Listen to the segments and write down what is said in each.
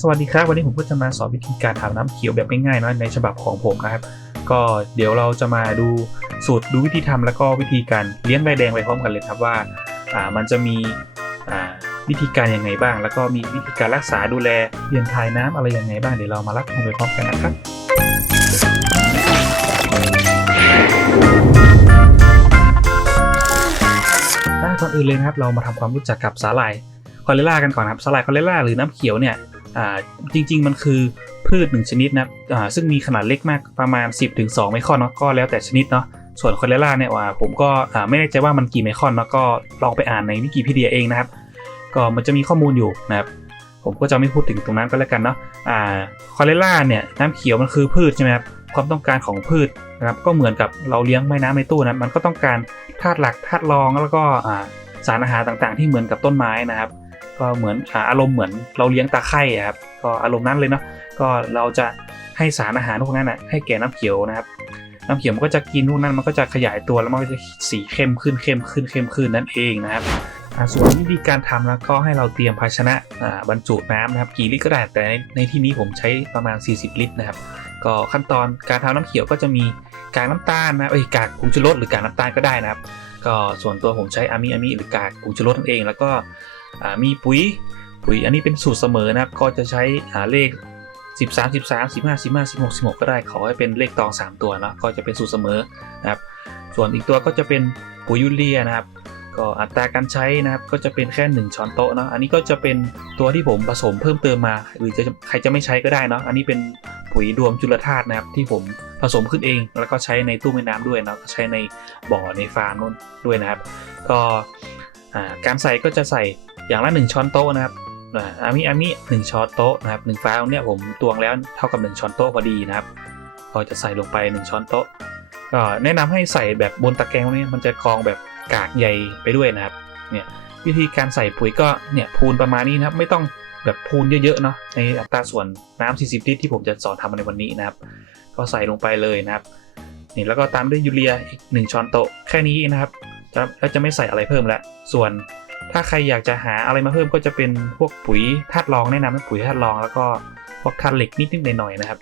สวัสดีครับ วันนี้ผมก็จะมาสอนวิธีการทำน้ำเขียวแบบง่ายๆนะในฉบับของผมนะครับ ก็เดี๋ยวเราจะมาดูสูตรดูวิธีทำแล้วก็วิธีการเลี้ยงใบแดงไปพร้อมกันเลยครับว่าามันจะมีวิธีการยังไงบ้าง แล้วก็มีวิธีการรักษาดูแลเปลี่ยนถ่ายน้ำอะไรยังไงบ้างเดี๋ยวเรามารับชมไปพร้อมกันนะครับก่อนอื่นเลยนะครับเรามาทำความรู้จักกับสาหร่ายคอเลล่ากันก่อนครับสาหร่ายคอเลล่าหรือน้ำเขียวเนี่ย จริง ๆ มันคือพืชหนึ่งชนิดนะซึ่งมีขนาดเล็กมากประมาณ 10-2ถึง2ไมครอนเนาะก็แล้วแต่ชนิดเนาะส่วนคอเลล่าเนี่ยว่าผมก็ไม่แน่ใจว่ามันกี่ไมครอนเนาะก็ลองไปอ่านในวิกิพีเดียเองนะครับ ก็มันจะมีข้อมูลอยู่นะครับ ผมก็จะไม่พูดถึงตรงนั้นก็แล้วกันเนาะอ่าคอเลล่าเนี่ยน้ำเขียวมันคือพืชใช่ไหมครับความต้องการของพืชนะครับก็เหมือนกับเราเลี้ยงแม่น้ำในตู้นะมันก็ต้องการธาตุหลักธาตุรองแล้วก็สารอาหารต่างๆ ที่เหมือนกับต้นไม้นะครับ ก็เหมือนอาอารมณ์เหมือนเราเลี้ยงตาไคร่ครับก็อารมณ์นั้นเลยเนาะก็เราจะให้สารอาหารพวกนั้นอะให้แก่น้ำเขียวนะครับ น้ำเขียวมันก็จะกินพวกนั้นมันก็จะขยายตัวแล้วมันก็จะสีเข้มขึ้นเข้มขึ้นเข้มขึ้นนั่นเองนะครับส่วนวิธีการทำแล้วก็ให้เราเตรียมภาชนะบรรจุน้ำนะครับกี่ลิตรก็ได้แต่ในในที่นี้ผมใช้ประมาณ 40 ลิตรนะครับ ก็ขั้นตอนการทำน้ำเขียวก็จะมีกากน้ำตาลนะเอ้ยกากผงชูรสหรือกากน้ำตาลก็ได้นะครับ ก็ส่วนตัวผมใช้อามิอามิหรือกากผงชูรสนั่นเอง แล้วก็มีปุ๋ยปุ๋ยอันนี้เป็นสูตรเสมอนะครับ ก็จะใช้อ่าเลข 13 13 15 15 16 16 ก็ได้ขอให้เป็นเลขตอง 3 ตัวเนาะก็จะเป็นสูตรเสมอนะครับ ส่วนอีกตัวก็จะเป็นปุ๋ยยูเรียนะครับ ก็อัตราการใช้นะครับก็จะเป็นแค่ 1 ช้อนโต๊ะเนาะอันนี้ก็จะเป็นตัวที่ผมผสมเพิ่มเติมมา หรือจะใครจะไม่ใช้ก็ได้เนาะอันนี้เป็นปุ๋ยรวมจุลธาตุนะครับที่ผม ผสมขึ้นเอง แล้วก็ใช้ในตู้แม่น้ำด้วยเนาะใช้ในบ่อในฟาร์มนู่นด้วยนะครับ ก็การใส่ก็จะใส่อย่างละ 1 ช้อนโต๊ะนะครับอามิอามิหนึ่งช้อนโต๊ะนะครับหนึ่งฟาร์มเนี่ยผมตวงแล้วเท่ากับ 1 ช้อนโต๊ะพอดีนะครับ ก็จะใส่ลงไป 1 ช้อนโต๊ะก็แนะนำให้ใส่แบบบนตะแกรงนี้มันจะกรองแบบกากใยไปด้วยนะครับเนี่ยวิธีการใส่ปุ๋ยก็เนี่ยพูนประมาณนี้นะครับ ไม่ต้องแบบพูนเยอะๆเนาะในอัตราส่วนน้ำ40 ลิตรที่ผมจะสอนทำในวันนี้นะครับ ก็ใส่ลงไปเลยนะครับนี่แล้วก็ตามด้วยยูเรียอีก1ช้อนโต๊ะแค่นี้นะครับแล้วจะไม่ใส่อะไรเพิ่มแล้วส่วนถ้าใครอยากจะหาอะไรมาเพิ่มก็จะเป็นพวกปุ๋ยธาตุรองแนะนำให้ปุ๋ยธาตุรอง แล้วก็พวกธาตุเหล็กนิดๆหน่อยๆนะครับ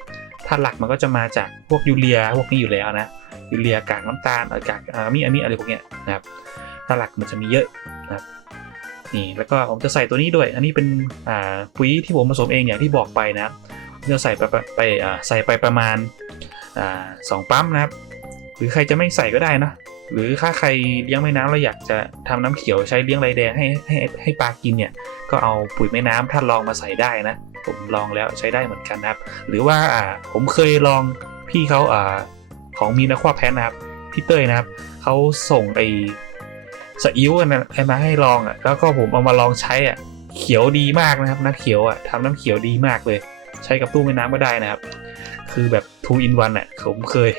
ธาตุหลักมันก็จะมาจากพวกยูเรียพวกนี้อยู่แล้วนะยูเรียกากน้ำตาลกากอามิอามิอะไรพวกเนี้ยนะครับถ้าหลักมันจะมีเยอะนะครับนี่แล้วก็ผมจะใส่ตัวนี้ด้วย อันนี้เป็นปุ๋ยที่ผมผสมเองอย่างที่บอกไปนะครับ จะใส่ไปไปใส่ไปประมาณสองปั๊มนะครับ หรือใครจะไม่ใส่ก็ได้นะหรือถ้าใครเลี้ยงแม่น้ำแล้วอยากจะทำน้ำเขียวใช้เลี้ยงไรแดงให้ให้ให้ปลากินเนี่ยก็เอาปุ๋ยแม่น้ำท่านลองมาใส่ได้นะ ผมลองแล้วใช้ได้เหมือนกันนะครับ หรือว่าอ่าผมเคยลองพี่เขาอ่าของมีนักว่าแพนนะครับพี่เต้ยนะครับเขาส่งไอ้สอิ๊วนะมาให้ลองอะแล้วก็ผมเอามาลองใช้อะเขียวดีมากนะครับน้ำเขียวอะทำน้ำเขียวดีมากเลย ใช้กับตู้แม่น้ำก็ได้นะครับ คือแบบ2 in 1อะผมเคย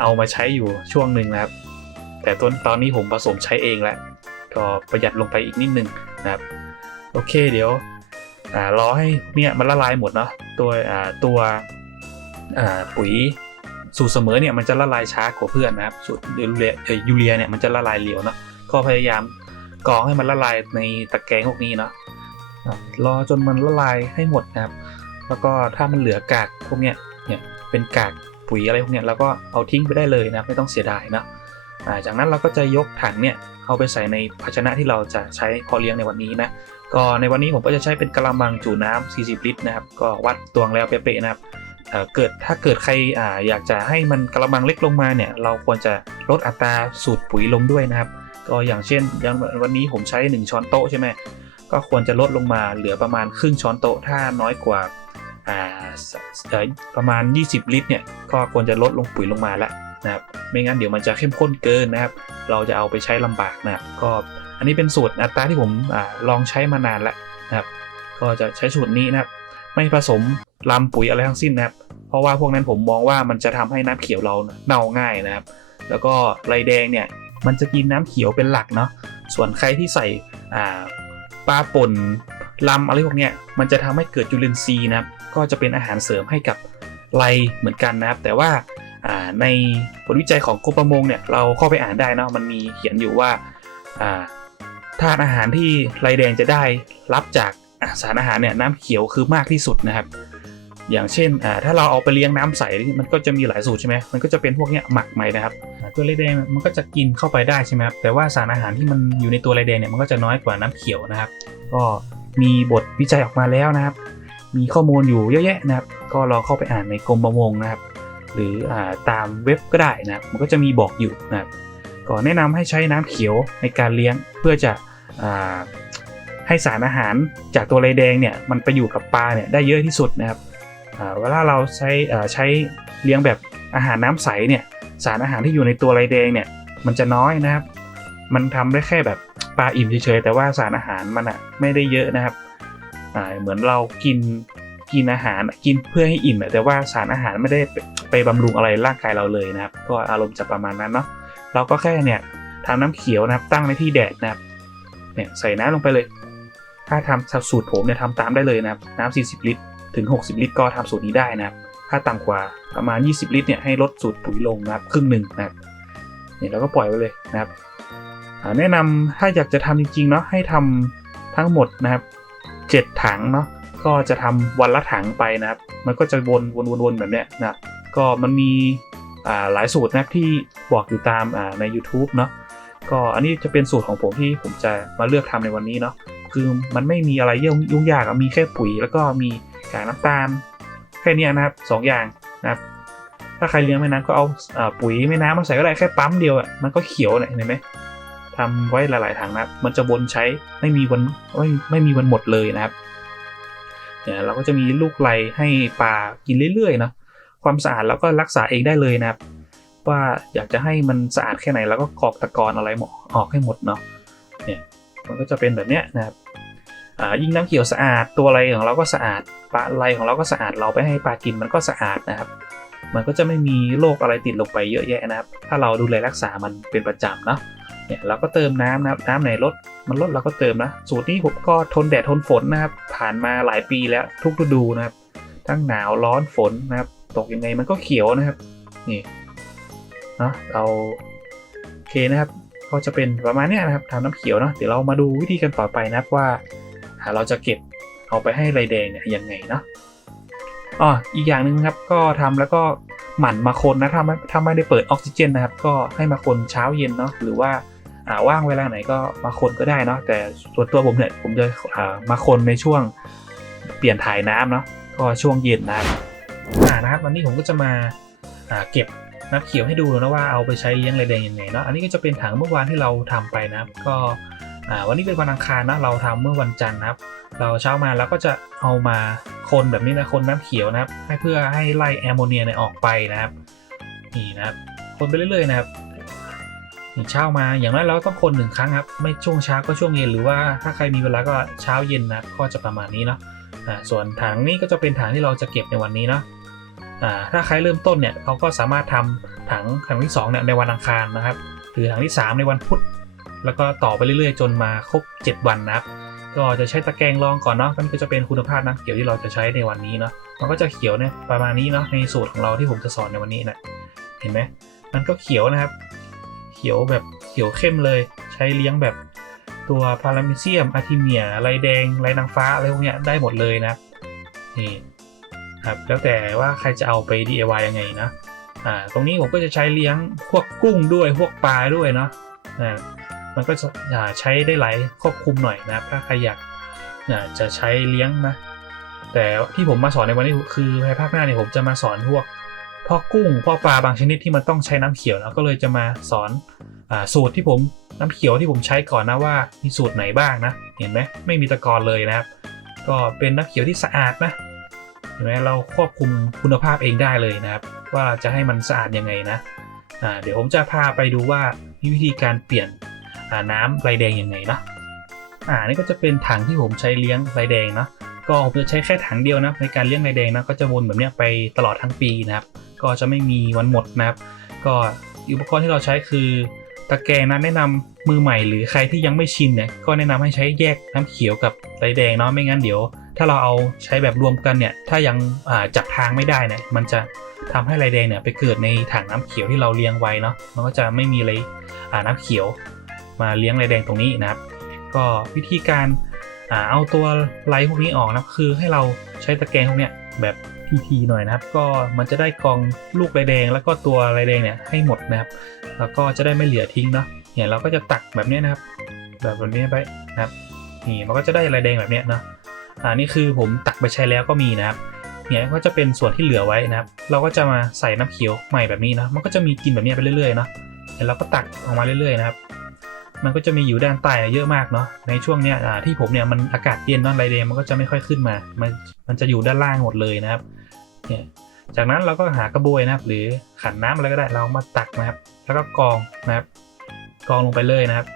เอามาใช้อยู่ช่วงหนึ่งนะครับ แต่ตอนตอนนี้ผมผสมใช้เองแล้วก็ประหยัดลงไปอีกนิดนึงนะครับ โอเคเดี๋ยวรอให้เนี่ยมันละลายหมดเนาะตัวตัวปุ๋ยสูตรเสมอเนี่ยมันจะละลายช้ากว่าเพื่อนนะครับสูตรยูเรียเอ่อยูเรียเนี่ยมันจะละลายเร็วเนาะก็พยายามกรองให้มันละลายในตะแกรงพวกนี้เนาะรอจนมันละลายให้หมดนะครับ แล้วก็ถ้ามันเหลือกากพวกเนี้ยเนี่ยเป็นกากปุ๋ยอะไรพวกเนี้ยเราก็เอาทิ้งไปได้เลยนะไม่ต้องเสียดายเนาะจากนั้นเราก็จะยกถังเนี่ยเอาไปใส่ในภาชนะที่เราจะใช้พอเลี้ยงในวันนี้นะก็ในวันนี้ผมก็จะใช้เป็นกระมังจุน้ำ40 ลิตรนะครับ ก็วัดตวงแล้วเป๊ะๆนะครับเกิดถ้าเกิดใครอ่าอยากจะให้มันกระมังเล็กลงมาเนี่ยเราควรจะลดอัตราสูตรปุ๋ยลงด้วยนะครับ ก็อย่างเช่นอย่างวันนี้ผมใช้ 1 ช้อนโต๊ะใช่ไหมก็ควรจะลดลงมาเหลือประมาณครึ่งช้อนโต๊ะถ้าน้อยกว่า ประมาณ 20 ลิตรเนี่ยก็ควรจะลดลงปุ๋ยลงมาแล้วนะครับไม่งั้นเดี๋ยวมันจะเข้มข้นเกินนะครับ เราจะเอาไปใช้ลำบากนะครับก็อันนี้เป็นสูตรอัตราที่ผมอลองใช้มานานแล้วนะครับ ก็จะใช้สูตรนี้นะครับ ไม่ผสมลำปุ๋ยอะไรทั้งสิ้นนะครับ เพราะว่าพวกนั้นผมมองว่ามันจะทำให้น้ำเขียวเราเน่าง่ายนะครับ แล้วก็ไรแดงเนี่ยมันจะกินน้ำเขียวเป็นหลักเนาะส่วนใครที่ใส่ปลาป่น ลำอะไรพวกเนี้ยมันจะทำให้เกิดจุลินทรีย์นะครับก็จะเป็นอาหารเสริมให้กับไรเหมือนกันนะครับ แต่ว่าในบทวิจัยของกรมประมงเนี่ยเราเข้าไปอ่านได้นะมันมีเขียนอยู่ว่าอ่าธาตุอาหารที่ไรแดงจะได้รับจากสารอาหารเนี่ยน้ำเขียวคือมากที่สุดนะครับ อย่างเช่นถ้าเราเอาไปเลี้ยงน้ำใสมันก็จะมีหลายสูตรใช่ไหมมันก็จะเป็นพวกเนี้ยหมักใหม่นะครับตัวไรแดงมันก็จะกินเข้าไปได้ใช่ไหมครับแต่ว่าสารอาหารที่มันอยู่ในตัวไรแดงเนี่ยมันก็จะน้อยกว่าน้ำเขียวนะครับ ก็ มีบทวิจัยออกมาแล้วนะครับ มีข้อมูลอยู่เยอะแยะนะครับ ก็ลองเข้าไปอ่านในกรมประมงนะครับ หรืออตามเว็บก็ได้นะครับ มันก็จะมีบอกอยู่นะครับก็แนะนำให้ใช้น้ำเขียวในการเลี้ยงเพื่อจะอให้สารอาหารจากตัวไรแดงเนี่ยมันไปอยู่กับปลาเนี่ยได้เยอะที่สุดนะครับเวลาเราใช้ใช้เลี้ยงแบบอาหารน้ำใสเนี่ยสารอาหารที่อยู่ในตัวไรแดงเนี่ยมันจะน้อยนะครับ มันทำได้แค่แบบ ปลาอิ่มเฉยๆแต่ว่าสารอาหารมันอะไม่ได้เยอะนะครับอ่าเหมือนเรากินกินอาหารกินเพื่อให้อิ่มแต่ว่าสารอาหารไม่ได้ไปไปบำรุงอะไรร่างกายเราเลยนะครับ ก็อารมณ์จะประมาณนั้นเนาะเราก็แค่เนี่ยทำน้ำเขียวนะครับตั้งในที่แดดนะครับเนี่ยใส่น้ำลงไปเลย ถ้าทำสูตรผมเนี่ยทำตามได้เลยนะครับน้ำ40 ลิตร ถึง 60 ลิตร ก็ทำสูตรนี้ได้นะครับ ถ้าต่ำกว่าประมาณ 20 ลิตรเนี่ยให้ลดสูตรปุ๋ยลงนะครับครึ่งหนึ่งนะครับเนี่ยเราก็ปล่อยไว้เลยนะครับ แนะนำถ้าอยากจะทำจริงๆเนาะให้ทำทั้งหมดนะครับ 7 ถังเนาะก็จะทำวันละถังไปนะครับ มันก็จะวนวนวนวนแบบเนี้ยนะก็มันมีอ่าหลายสูตรนะที่บอกอยู่ตามอ่าใน YouTube เนาะก็อันนี้จะเป็นสูตรของผมที่ผมจะมาเลือกทำในวันนี้เนาะคือมันไม่มีอะไรยุ่งยุ่งยากมีแค่ปุ๋ยแล้วก็มีกากน้ำตาลแค่นี้นะครับสองอย่างนะครับถ้าใครเลี้ยงแม่น้ำก็เอาปุ๋ยแม่น้ำมาใส่ก็ได้แค่ปั๊มเดียวอะมันก็เขียวเนี่ยเห็นไหม ทำไว้หลาย ๆ ถังนะครับ มันจะวนใช้ไม่มีวันไม่ไม่มีวันหมดเลยนะครับเนี่ยเราก็จะมีลูกไลให้ปลากินเรื่อยๆเนาะความสะอาดแล้วก็รักษาเองได้เลยนะครับ ว่าอยากจะให้มันสะอาดแค่ไหนแล้วก็กรอกตะกอนอะไรหมดออกให้หมดเนาะเนี่ยมันก็จะเป็นแบบเนี้ยนะครับอ่ายิ่งน้ำเขียวสะอาดตัวอะไรของเราก็สะอาดปลาอะไรของเราก็สะอาดเราไปให้ปลากินมันก็สะอาดนะครับ มันก็จะไม่มีโรคอะไรติดลงไปเยอะแยะนะครับ ถ้าเราดูแลรักษามันเป็นประจำเนาะ เนี่ยเราก็เติมน้ำนะครับน้ำไหนลดมันลดเราก็เติมนะ สูตรนี้ผมก็ทนแดดทนฝนนะครับ ผ่านมาหลายปีแล้วทุกฤดูนะครับ ทั้งหนาวร้อนฝนนะครับ ตกยังไงมันก็เขียวนะครับ นี่เนาะเราโอเคนะครับ ก็จะเป็นประมาณนี้นะครับทำน้ำเขียวเนาะเดี๋ยวเรามาดูวิธีกันต่อไปนะครับว่าอ่าเราจะเก็บเอาไปให้ไรแดงเนี่ยยังไงเนาะอ๋ออีกอย่างหนึ่งนะครับก็ทำแล้วก็หมั่นมาคนนะถ้าไม่ถ้าไม่ได้เปิดออกซิเจนนะครับ ก็ให้มาคนเช้าเย็นเนาะหรือว่า ว่างเวลาไหนก็มาคนก็ได้เนาะแต่ส่วนตัวผมเนี่ยผมจะอ่ามาคนในช่วงเปลี่ยนถ่ายน้ำเนาะก็ช่วงเย็นนะครับอ่านะครับวันนี้ผมก็จะมาอ่าเก็บน้ำเขียวให้ดูนะว่าเอาไปใช้เลี้ยงอะไรแดงยังไงเนาะอันนี้ก็จะเป็นถังเมื่อวานที่เราทำไปนะครับ ก็อ่าวันนี้เป็นวันอังคารนะเราทำเมื่อวันจันทร์นะครับ เราเช้ามาแล้วก็จะเอามาคนแบบนี้นะคนน้ำเขียวนะครับ ให้เพื่อให้ไล่แอมโมเนียเนี่ยออกไปนะครับนี่นะครับคนไปเรื่อยๆนะครับ เช้ามาอย่างน้อยเราต้องคนหนึ่งครั้งครับ ไม่ช่วงเช้าก็ช่วงเย็นหรือว่าถ้าใครมีเวลาก็เช้าเย็นนะก็จะประมาณนี้เนาะส่วนถังนี้ก็จะเป็นถังที่เราจะเก็บในวันนี้เนาะถ้าใครเริ่มต้นเนี่ยเราก็สามารถทำถังถังที่2เนี่ยในวันอังคารนะครับหรือถังที่ 3 ในวันพุธแล้วก็ต่อไปเรื่อยๆ จนมาครบ 7 วันนะครับก็จะใช้ตะแกรงรองก่อนเนาะก็นี่ก็จะเป็นคุณภาพน้ำเขียวที่เราจะใช้ในวันนี้เนาะมันก็จะเขียวเนี่ยประมาณนี้เนาะในสูตรของเราที่ผมจะสอนในวันนี้นะเห็นไหมมันก็เขียวนะครับ ขียวแบบเขียวเข้มเลย ใช้เลี้ยงแบบตัวพารามิเซียมอาร์ทิเมียไรแดงไรนางฟ้าอะไรพวกเนี้ยได้หมดเลยนะนี่ครับแล้วแต่ว่าใครจะเอาไป DIY ยังไงนะอ่าตรงนี้ผมก็จะใช้เลี้ยงพวกกุ้งด้วยพวกปลาด้วยเนาะอ่ามันก็จะใช้ได้หลายครอบคลุมหน่อยนะถ้าใครอยากอ่าจะใช้เลี้ยงนะแต่ที่ผมมาสอนในวันนี้คือในภาคหน้าเนี่ยผมจะมาสอนพวก พ่อกุ้งพ่อปลาบางชนิดที่มันต้องใช้น้ำเขียวนะก็เลยจะมาสอนอสูตรที่ผมน้ำเขียวที่ผมใช้ก่อนนะว่ามีสูตรไหนบ้างนะ เห็นไหมไม่มีตะกอนเลยนะครับ ก็เป็นน้ำเขียวที่สะอาดนะเห็นไหมเราควบคุมคุณภาพเองได้เลยนะครับ ว่าจะให้มันสะอาดยังไงนะเดี๋ยวผมจะพาไปดูว่ามีวิธีการเปลี่ยนน้ำไรแดงยังไงนะอ่านี่ก็จะเป็นถังที่ผมใช้เลี้ยงไรแดงนะก็ผมจะใช้แค่ถังเดียวนะในการเลี้ยงไรแดงนะก็จะวนแบบนี้ไปตลอดทั้งปีนะครับ ก็จะไม่มีวันหมดนะครับ ก็อุปกรณ์ที่เราใช้คือตะแกรงนะแนะนำมือใหม่หรือใครที่ยังไม่ชินเนี่ยก็แนะนำให้ใช้แยกน้ำเขียวกับไรแดงเนาะไม่งั้นเดี๋ยว ถ้าเราเอาใช้แบบรวมกันเนี่ยถ้ายังจับทางไม่ได้เนี่ยมันจะทำให้ไรแดงเนี่ยไปเกิดในถังน้ำเขียวที่เราเลี้ยงไว้เนาะมันก็จะไม่มีอะไรอ่าน้ำเขียวมาเลี้ยงไรแดงตรงนี้นะครับ ก็วิธีการอาเอาตัวไลท์พวกนี้ออกนะคือให้เราใช้ตะแกรงพวกเนี้ยแบบ ทีหน่อยนะครับ ก็มันจะได้กองลูกลายแดง แล้วก็ตัวลายแดงเนี่ยให้หมดนะครับ แล้วก็จะได้ไม่เหลือทิ้งเนาะเนี่ยเราก็จะตักแบบนี้นะครับ แบบแบบนี้ไปนะครับนี่มันก็จะได้ลายแดงแบบนี้เนาะอ่านี่คือผมตักไปใช้แล้วก็มีนะครับเนี่ยก็จะเป็นส่วนที่เหลือไว้นะครับ เราก็จะมาใส่น้ำเขียวใหม่แบบนี้นะมันก็จะมีกลินแบบนี้ไปเรื่อยๆเนาะเดี๋ยวเราก็ตักออกมาเรื่อยๆนะครับ มันก็จะมีอยู่ด้านใต้เยอะมากเนาะในช่วงเนี้ยอ่าที่ผมเนี่ยมันอากาศเย็นเนาะไรเดงมันก็จะไม่ค่อยขึ้นมา มันมันจะอยู่ด้านล่างหมดเลยนะครับ เนี่ยจากนั้นเราก็หากระบวยนะครับ หรือขันน้ำอะไรก็ได้เรามาตักนะครับ แล้วก็กองนะครับกองลงไปเลยนะครับ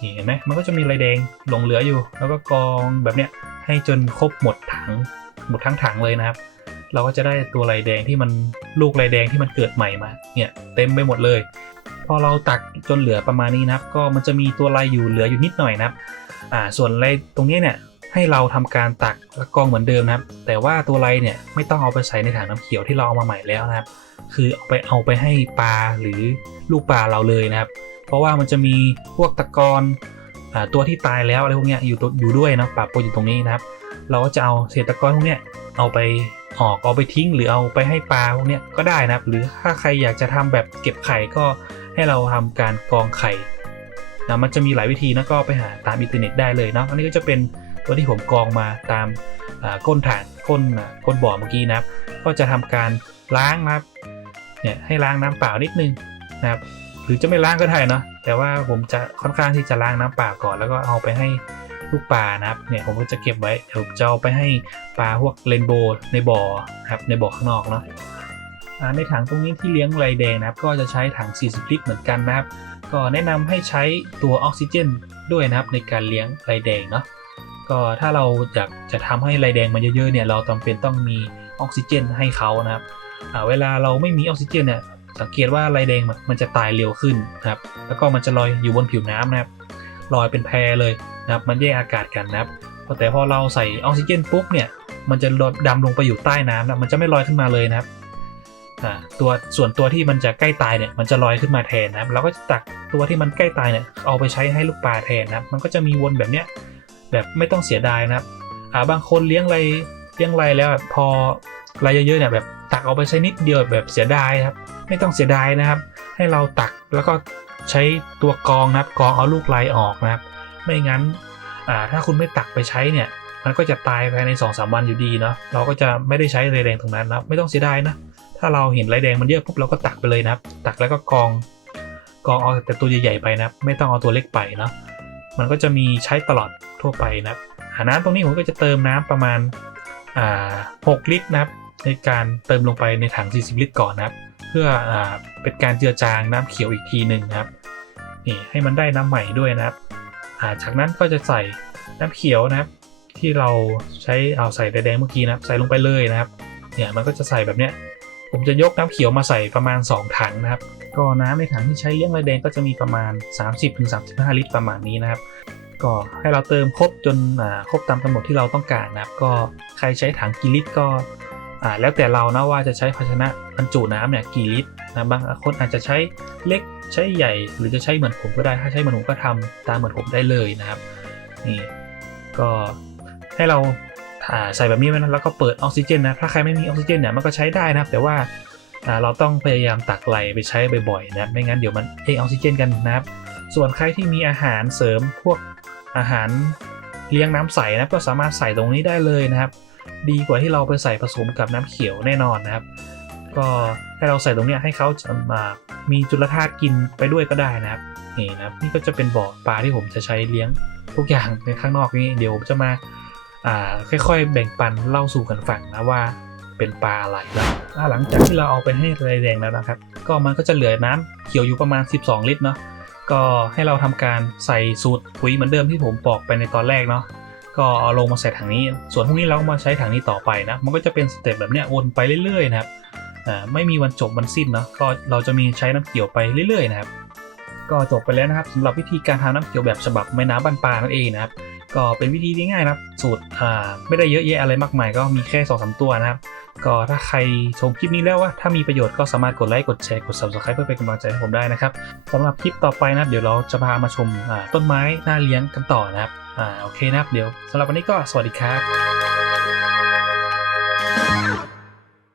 นี่เห็นไหมมันก็จะมีไรแดงหลงเหลืออยู่ แล้วก็กองแบบเนี้ยให้จนครบหมดถังหมดทั้งถังเลยนะครับ เราก็จะได้ตัวไรแดงที่มันลูกไรแดงที่มันเกิดใหม่มาเนี่ยเต็มไปหมดเลย พอเราตักจนเหลือประมาณนี้นะครับ ก็มันจะมีตัวไรอยู่เหลืออยู่นิดหน่อยนะครับอ่าส่วนไรตรงนี้เนี่ย ให้เราทำการตักและกรองเหมือนเดิมนะครับ แต่ว่าตัวไรเนี่ยไม่ต้องเอาไปใส่ในถังน้ำเขียวที่เราเอามาใหม่แล้วนะครับ คือเอาไปเอาไปให้ปลาหรือลูกปลาเราเลยนะครับ เพราะว่ามันจะมีพวกตะกอนตัวที่ตายแล้วอะไรพวกนี้อยู่อยู่ด้วยนะปะปนอยู่ตรงนี้นะครับ เราก็จะเอาเศษตะกอนพวกนี้เอาไปออกเอาไปทิ้งหรือเอาไปให้ปลาพวกนี้ก็ได้นะครับ หรือถ้าใครอยากจะทำแบบเก็บไข่ก็ให้เราทำการกรองไข่นะมันจะมีหลายวิธีนะก็ไปหาตามอินเทอร์เน็ตได้เลยเนาะอันนี้ก็จะเป็น ตัวที่ผมกรองมาตามก้นถังก้นก้นบ่อเมื่อกี้นะครับ ก็จะทำการล้างนะครับเนี่ยให้ล้างน้ำเปล่านิดนึงนะครับหรือจะไม่ล้างก็ได้เนาะแต่ว่าผมจะค่อนข้างที่จะล้างน้ำเปล่าก่อน แล้วก็เอาไปให้ลูกปลานะครับเนี่ยผมก็จะเก็บไว้เดี๋ยวจะเอาไปให้ปลาพวกเรนโบว์ในบ่อครับในบ่อข้างนอกเนาะในถังตรงนี้ที่เลี้ยงไรแดงนะครับ ก็จะใช้ถัง40ลิตรเหมือนกันนะครับ ก็แนะนำให้ใช้ตัวออกซิเจนด้วยนะครับในการเลี้ยงไรแดงเนาะ ก็ถ้าเราอยากจะทำให้ไรแดงมันเยอะๆเนี่ยเราจำเป็นต้องมีออกซิเจนให้เขานะครับเวลาเราไม่มีออกซิเจนเนี่ยสังเกตว่าไรแดงมันจะตายเร็วขึ้นนะครับ แล้วก็มันจะลอยอยู่บนผิวน้ำนะครับลอยเป็นแพเลยนะครับ มันแยกอากาศกันนะครับแต่พอเราใส่ออกซิเจนปุ๊บเนี่ยมันจะดำลงไปอยู่ใต้น้ำนะมันจะไม่ลอยขึ้นมาเลยนะครับตัวส่วนตัวที่มันจะใกล้ตายเนี่ยมันจะลอยขึ้นมาแทนนะครับเราก็จะตักตัวที่มันใกล้ตายเนี่ยเอาไปใช้ให้ลูกปลาแทนนะครับ มันก็จะมีวนแบบเนี้ย แบบไม่ต้องเสียดายนะครับอ่าบางคนเลี้ยงไรเลี้ยงไรแล้วแบบพอไรเยอะๆเนี่ยแบบตักเอาไปใช้นิดเดียวแบบเสียดายครับ ไม่ต้องเสียดายนะครับ ให้เราตักแล้วก็ใช้ตัวกรองนะครับกรองเอาลูกลายออกนะครับ ไม่งั้นอ่าถ้าคุณไม่ตักไปใช้เนี่ย มันก็จะตายภายใน2อสวันอยู่ดีเนาะเราก็จะไม่ได้ใช้ไรแดงตรงนั้นนะครับไม่ต้องเสียดายนะถ้าเราเห็นไรแดงมันเยอะปุ๊บเราก็ตักไปเลยนะครับ ตักแล้วก็กรองกรองเอาแต่ตัวใหญ่ๆไปนะครับ ไม่ต้องเอาตัวเล็กไปเนาะมันก็จะมีใช้ตลอด ทั่วไปนะครับน้ำตรงนี้ผมก็จะเติมน้ำประมาณอ่า6ลิตรนะครับ ในการเติมลงไปในถัง 40 ลิตรก่อนนะครับ เพื่ออ่าเป็นการเจือจางน้ำเขียวอีกทีหนึ่งนะครับนี่ให้มันได้น้ำใหม่ด้วยนะครับจากนั้นก็จะใส่น้ำเขียวนะครับ ที่เราใช้เอาใส่แดงเมื่อกี้นะครับ ใส่ลงไปเลยนะครับเนี่ยมันก็จะใส่แบบเนี้ยผมจะยกน้ำเขียวมาใส่ประมาณ 2 ถังนะครับ ก็น้ำในถังที่ใช้เลี้ยงไรแดงก็จะมีประมาณ 30-35 ลิตรประมาณนี้นะครับ ก็ให้เราเติมครบจนครบตามกำหนดที่เราต้องการนะครับ ก็ใครใช้ถังกี่ลิตรก็แล้วแต่เรานะว่าจะใช้ภาชนะบรรจุน้ำเนี่ยกี่ลิตรนะบางคนอาจจะใช้เล็กใช้ใหญ่ หรือจะใช้เหมือนผมก็ได้ถ้าใช้เหมือนผมก็ทำตามเหมือนผมได้เลยนะครับนี่ก็ให้เราใส่แบบนี้ไว้นะแล้วก็เปิดออกซิเจนนะถ้าใครไม่มีออกซิเจนเนี่ยมันก็ใช้ได้นะครับ แต่ว่าเราต้องพยายามตักไหลไปใช้บ่อยๆนะไม่งั้นเดี๋ยวมันเองออกซิเจนกันนะครับ ส่วนใครที่มีอาหารเสริมพวก อาหารเลี้ยงน้ำใสนะก็สามารถใส่ตรงนี้ได้เลยนะครับ ดีกว่าที่เราไปใส่ผสมกับน้ำเขียวแน่นอนนะครับ ก็ให้เราใส่ตรงนี้ให้เขาจะมามีจุลธาตุกินไปด้วยก็ได้นะครับนี่นะครับนี่ก็จะเป็นบ่อปลาที่ผมจะใช้เลี้ยงทุกอย่างในข้างนอกนี้เดี๋ยวผมจะมาค่อยๆ แบ่งปันเล่าสู่กันฟังนะว่าเป็นปลาอะไรนะอ่าหลังจากที่เราเอาไปให้ไรแดงแล้วนะครับ ก็มันก็จะเหลือน้ำเขียวอยู่ประมาณ 12 ลิตรเนาะ ก็ให้เราทำการใส่สูตรปุ๋ยเหมือนเดิมที่ผมบอกไปในตอนแรกเนาะก็เอาลงมาใส่ถังนี้ ส่วนพวกนี้เราก็มาใช้ถังนี้ต่อไปนะ มันก็จะเป็นสเต็ปแบบเนี้ยวนไปเรื่อยๆนะครับอ่าไม่มีวันจบวันสิ้นเนาะก็เราจะมีใช้น้ำเขียวไปเรื่อยๆนะครับ ก็จบไปแล้วนะครับสำหรับวิธีการทำน้ำเขียวแบบฉบับแม่น้ำบันปลานั่นเองนะครับ ก็เป็นวิธีที่ง่ายนะครับ สูตรอ่าไม่ได้เยอะแยะอะไรมากมายก็มีแค่2อสตัวนะครับ ก็ถ้าใครชมคลิปนี้แล้วว่าถ้ามีประโยชน์ก็สามารถกดไลค์กดแชร์กด subscribe เพื่อเป็นกำลังใจให้ผมได้นะครับสำหรับคลิปต่อไปนะครับเดี๋ยวเราจะพามาชมต้นไม้น่าเลี้ยงกันต่อนะครับอ่าโอเคนะครับเดี๋ยวสำหรับวันนี้ก็สวัสดีครับ